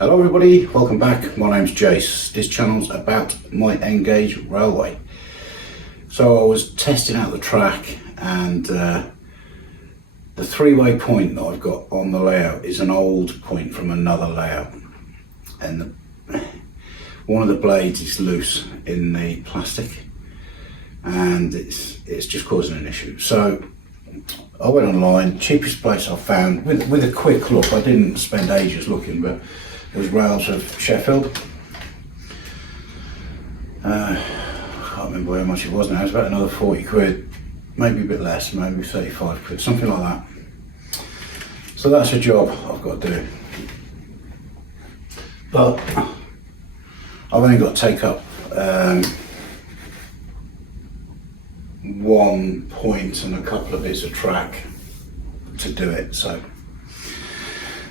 Hello everybody, welcome back. My name's Jace. This channel's about my N-gauge railway. So I was testing out the track, and the three-way point that I've got on the layout is an old point from another layout, and one of the blades is loose in the plastic and it's just causing an issue. So I went online, cheapest place I found, with a quick look. I didn't spend ages looking, but it was Rails of Sheffield. I can't remember how much it was now. It was about another 40 quid, maybe a bit less, maybe 35 quid, something like that. So that's a job I've got to do. But I've only got to take up one point and a couple of bits of track to do it. So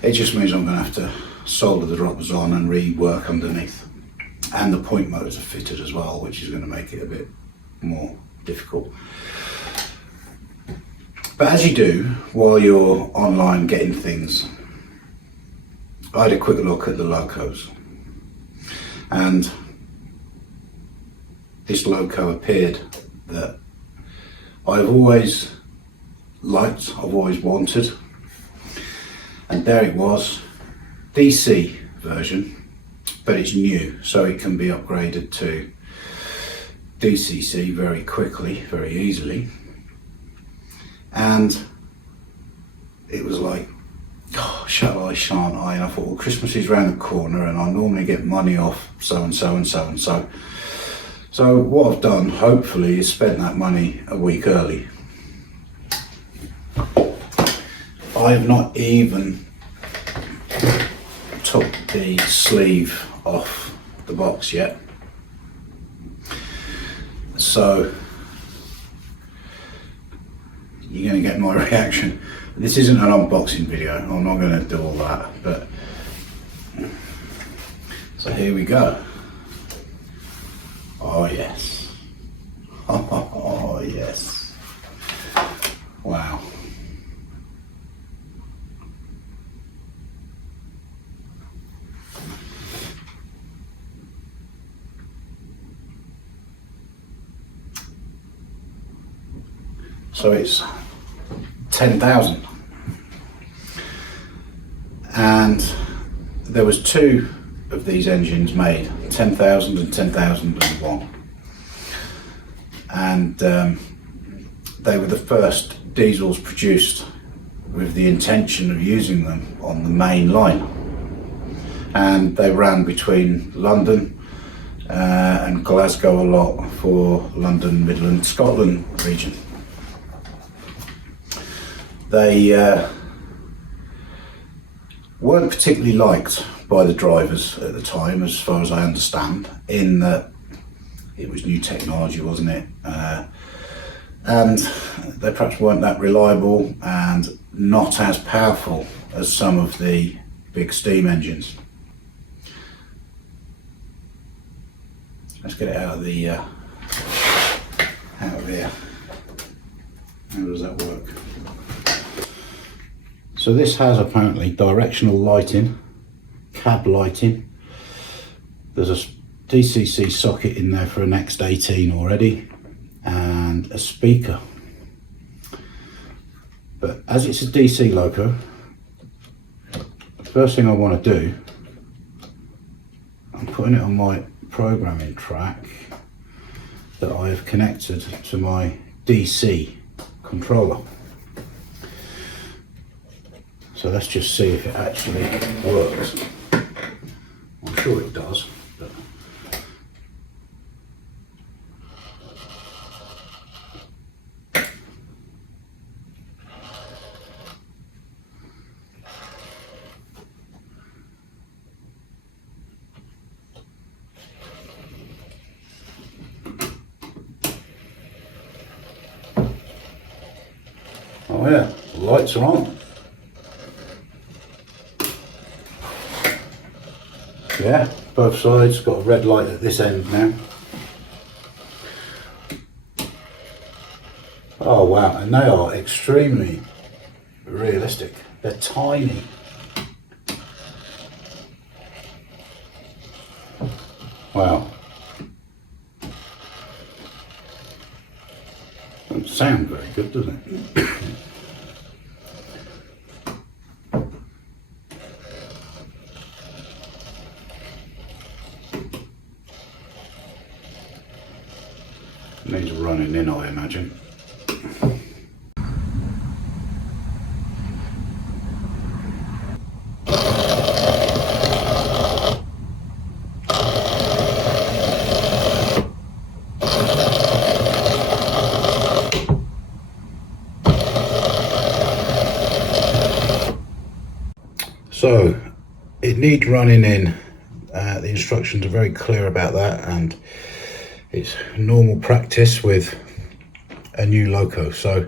it just means I'm going to have to solder the droppers on and rework underneath, and the point motors are fitted as well, which is going to make it a bit more difficult. But as you do while you're online getting things, I had a quick look at the Locos, and this Loco appeared that I've always liked, I've always wanted, and there it was. DC version, but it's new, so it can be upgraded to DCC very quickly, very easily. And it was like, oh, shall I, shan't I? And I thought, well, Christmas is round the corner and I normally get money off so and so and so and so. So what I've done, hopefully, is spent that money a week early. I have not even took the sleeve off the box yet, so you're going to get my reaction. This isn't an unboxing video, I'm not going to do all that, but so here we go. Oh yes. Oh yes. Wow. So it's 10,000, and there was two of these engines made, 10,000 and 10,001, and they were the first diesels produced with the intention of using them on the main line, and they ran between London and Glasgow a lot for London, Midland, Scotland region. They weren't particularly liked by the drivers at the time, as far as I understand, in that it was new technology, wasn't it? And they perhaps weren't that reliable and not as powerful as some of the big steam engines. Let's get it out of the out of here. How does that work? So this has apparently directional lighting, cab lighting. There's a DCC socket in there for an X18 already, and a speaker. But as it's a DC Loco, the first thing I want to do, I'm putting it on my programming track that I have connected to my DC controller. So let's just see if it actually works. I'm sure it does, but oh yeah, the lights are on. Yeah, both sides, got a red light at this end now. Oh wow, and they are extremely realistic. They're tiny. Wow. Doesn't sound very good, does it? Needs running in, I imagine. So it needs running in. The instructions are very clear about that, and it's normal practice with a new Loco. So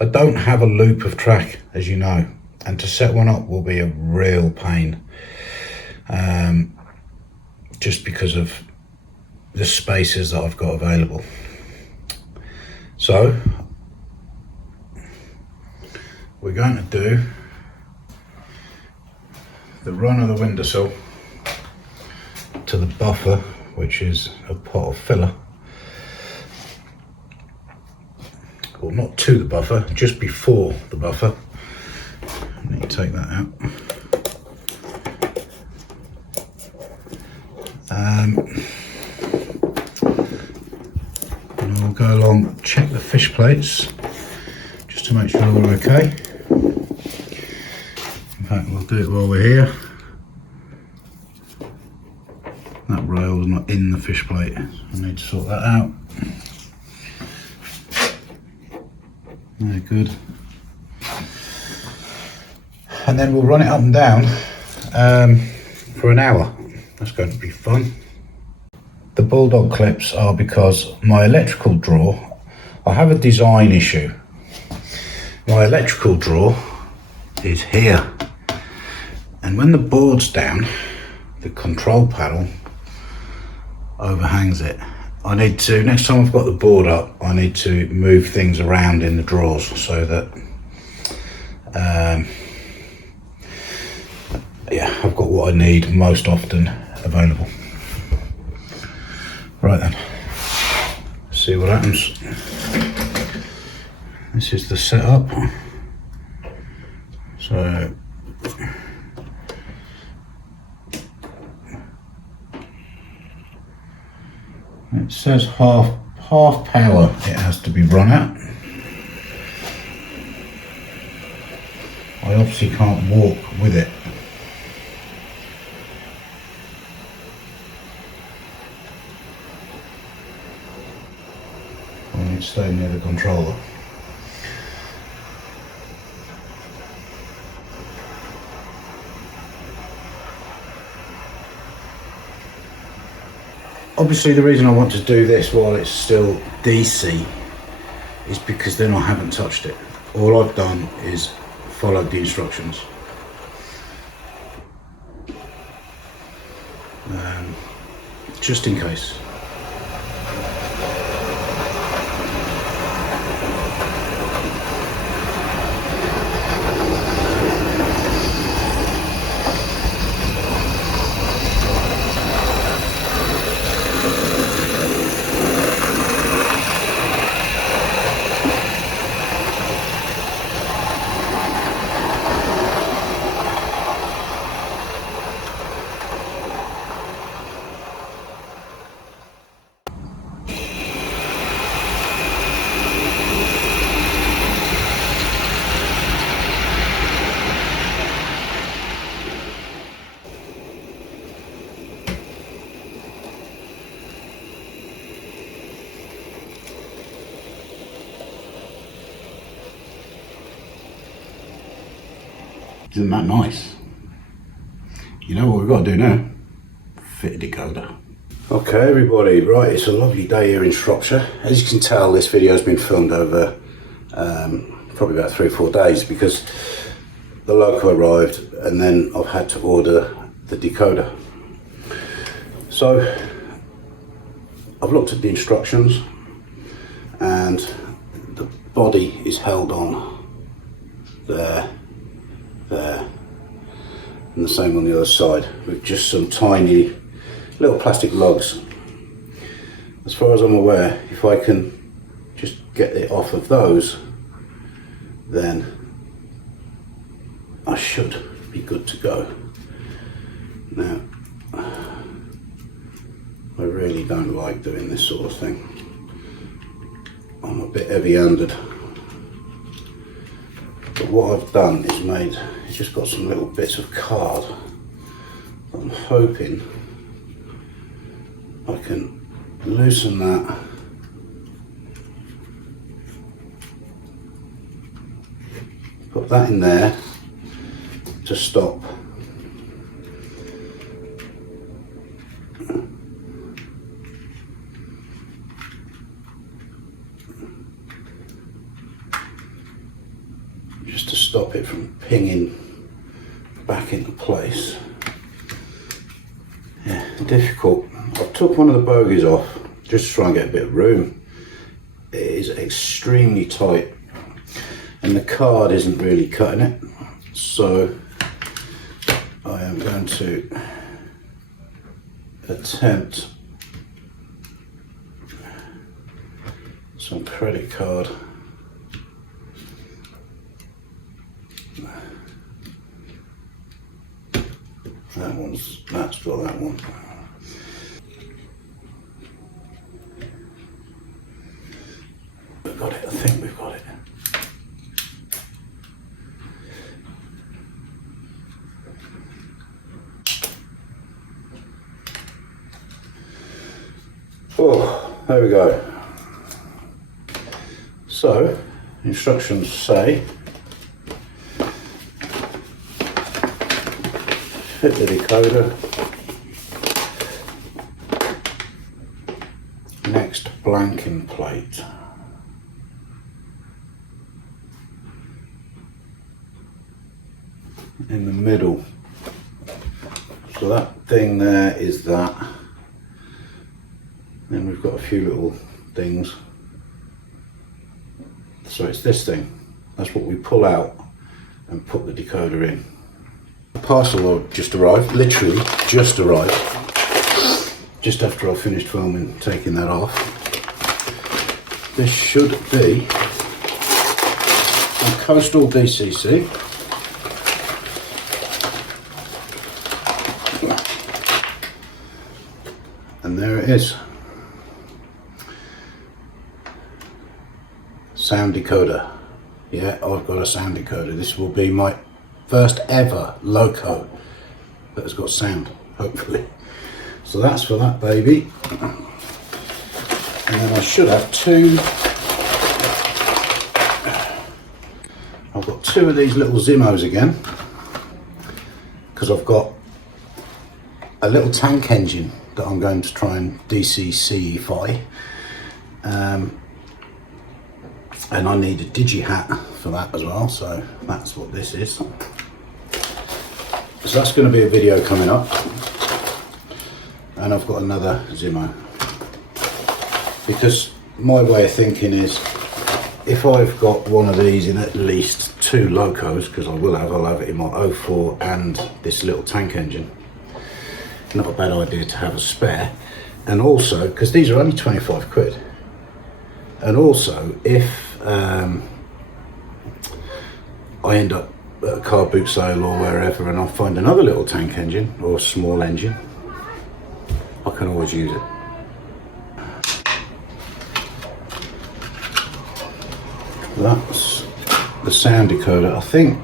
I don't have a loop of track, as you know, and to set one up will be a real pain, just because of the spaces that I've got available. So we're going to do the run of the windowsill to the buffer, which is a pot of filler. Well, not to the buffer, just before the buffer. I need to take that out. And I'll go along, check the fish plates, just to make sure we're okay. In fact, we'll do it while we're here. That rail's not in the fish plate, so I need to sort that out. Very good. And then we'll run it up and down for an hour. That's going to be fun. The bulldog clips are because my electrical drawer, I have a design issue. My electrical drawer is here, and when the board's down, the control panel overhangs it. I need to, next time I've got the board up, I need to move things around in the drawers so that yeah, I've got what I need most often available. Right then, see what happens. This is the setup. So it says half power it has to be run at. I obviously can't walk with it. I need to stay near the controller. Obviously the reason I want to do this while it's still DC is because then I haven't touched it. All I've done is followed the instructions. Just in case. Isn't that nice? You know what we've got to do now? Fit a decoder. Okay everybody, right, it's a lovely day here in Shropshire. As you can tell, this video has been filmed over probably about 3 or 4 days because the Loco arrived and then I've had to order the decoder. So I've looked at the instructions and the body is held on there, and the same on the other side with just some tiny little plastic lugs as far as I'm aware, if I can just get it off of those, then I should be good to go. Now, I really don't like doing this sort of thing. I'm a bit heavy-handed. But what I've done is it's just got some little bits of card. I'm hoping I can loosen that. Put that in there to stop it from pinging back into place. Yeah, difficult. I took one of the bogies off just to try and get a bit of room. It is extremely tight and the card isn't really cutting it, so I am going to attempt some credit card. That's got that one. We've got it, I think we've got it. Oh, there we go. So, instructions say fit the decoder, next blanking plate, in the middle, so that thing there is that, then we've got a few little things, so it's this thing, that's what we pull out and put the decoder in. The parcel just arrived, literally just arrived, just after I finished filming, taking that off. This should be a Coastal DCC. And there it is. Sound decoder. Yeah, I've got a sound decoder. This will be my first ever Loco that has got sound, hopefully. So that's for that baby. And then I should have I've got two of these little Zimmos again, because I've got a little tank engine that I'm going to try and DCC-ify. And I need a digi-hat for that as well, so that's what this is. So that's going to be a video coming up. And I've got another Zimmo. Because my way of thinking is, if I've got one of these in at least two Locos, because I'll have it in my 04 and this little tank engine. Not a bad idea to have a spare. And also, because these are only 25 quid. And also, if I end up at a car boot sale or wherever and I find another little tank engine or a small engine, I can always use it. That's the sound decoder, I think,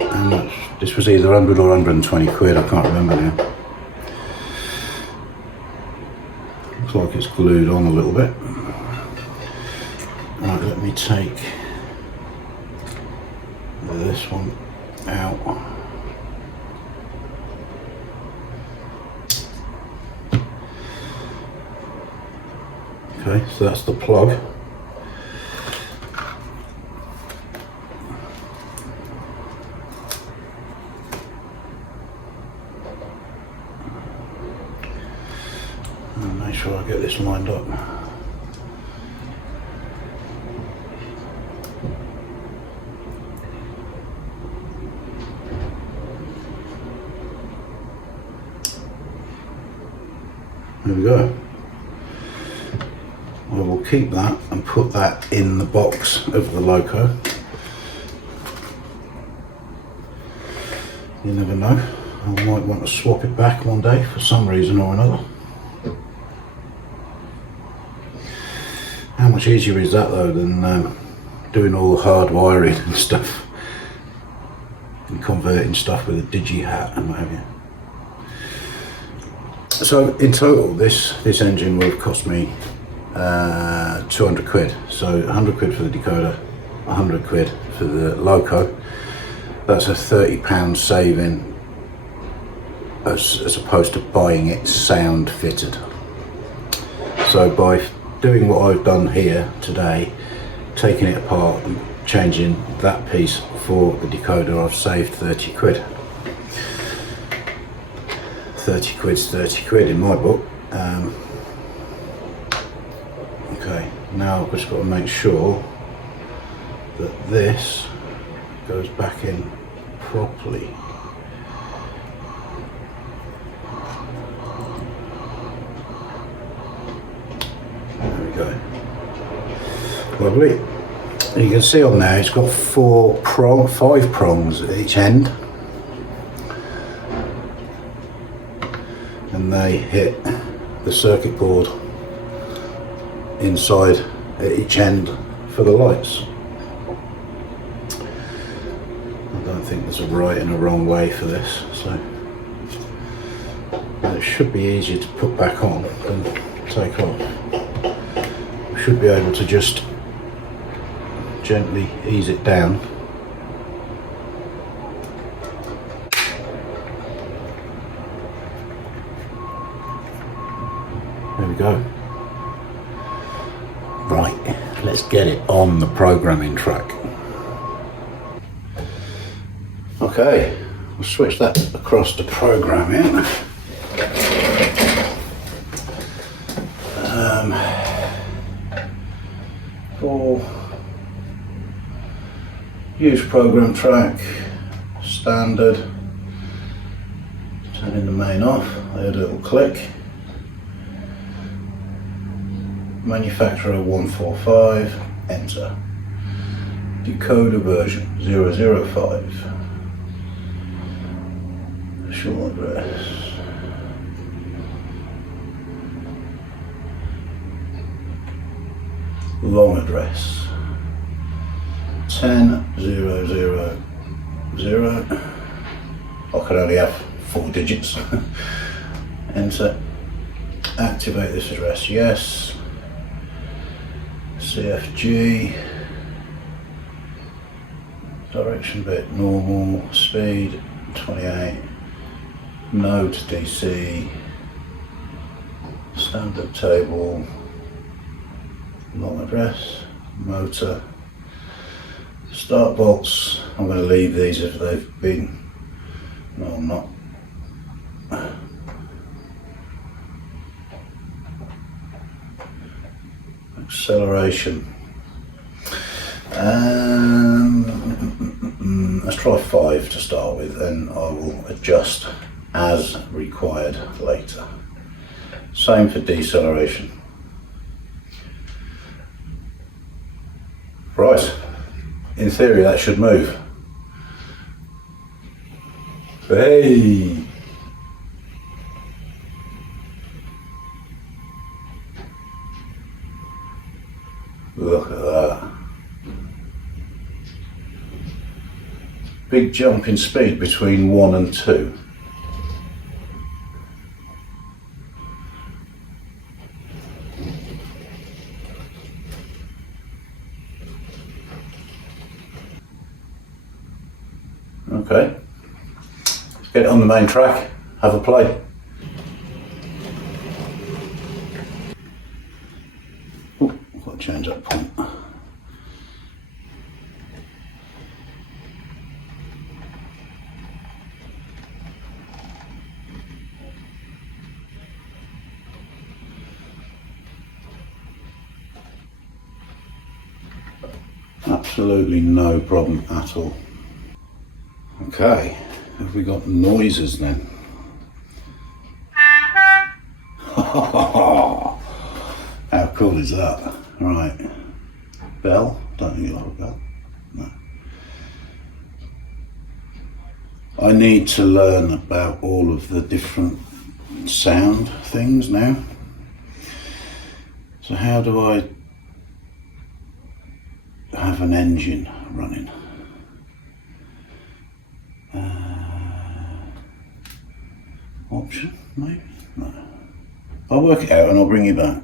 and this was either 100 or 120 quid, I can't remember now. Looks like it's glued on a little bit. Right, let me take this one out. Okay, so that's the plug. And make sure I get this lined up. There we go. I will keep that and put that in the box of the Loco. You never know, I might want to swap it back one day for some reason or another. How much easier is that though than doing all the hard wiring and stuff and converting stuff with a digi hat and what have you. So in total this engine will have cost me 200 quid. So 100 quid for the decoder, 100 quid for the Loco. That's a £30 saving as opposed to buying it sound fitted. So by doing what I've done here today, taking it apart and changing that piece for the decoder, I've saved 30 quid. 30 quid's 30 quid in my book. Okay, now I've just got to make sure that this goes back in properly. There we go. Lovely. You can see on there it's got 5 prongs at each end, and they hit the circuit board inside at each end for the lights. I don't think there's a right and a wrong way for this, so it should be easier to put back on than take off. We should be able to just gently ease it down. There we go. Right, let's get it on the programming track. Okay, we'll switch that across to programming. For use program track, standard, turning the main off, I heard a little click. Manufacturer 145, enter. Decoder version 005. Short address. Long address 10,000. I can only have 4 digits. Enter. Activate this address, yes. CFG. Direction bit normal. Speed 28. No to DC. Standard table. Long address. Motor. Start bolts. I'm going to leave these if they've been. No, I'm not. Acceleration. Let's try 5 to start with, and I will adjust as required later. Same for deceleration. Right, in theory that should move. Hey! Look at that. Big jump in speed between 1 and 2. Okay, let's get it on the main track, have a play. Oh, I've got to change that point. Absolutely no problem at all. Okay, have we got noises then? How cool is that? Right. Bell. Don't think you'll have a bell. No. I need to learn about all of the different sound things now. So how do I have an engine running? Option, maybe? No. I'll work it out and I'll bring you back.